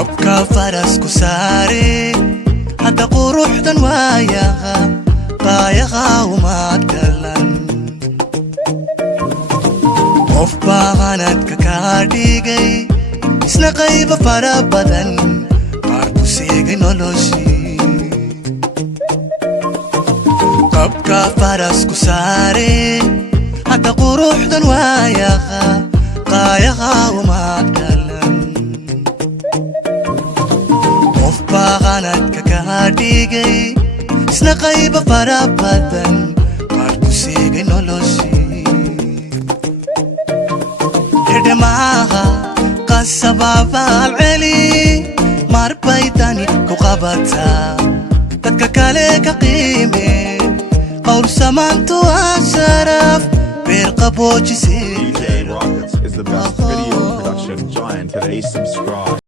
abka farasku saare hadda quruxdan waayaha qaayaha uma galan qof baahanadka kaa dhigay isna qayba fara badan qaar ku seegay noloshii abka farasku saare hadda quruxdan waayaha qaayaha uma galan qof baahanadka kaa dhigay isna qayba fara badan qaar ku seegay noloshii hidhamaha qasababal celi marbaytani ku qabataa dadka kale ka qiime qawr samaantu asharaf beer qaboojisay DJ Rockets is the best video production giant today. Subscribe.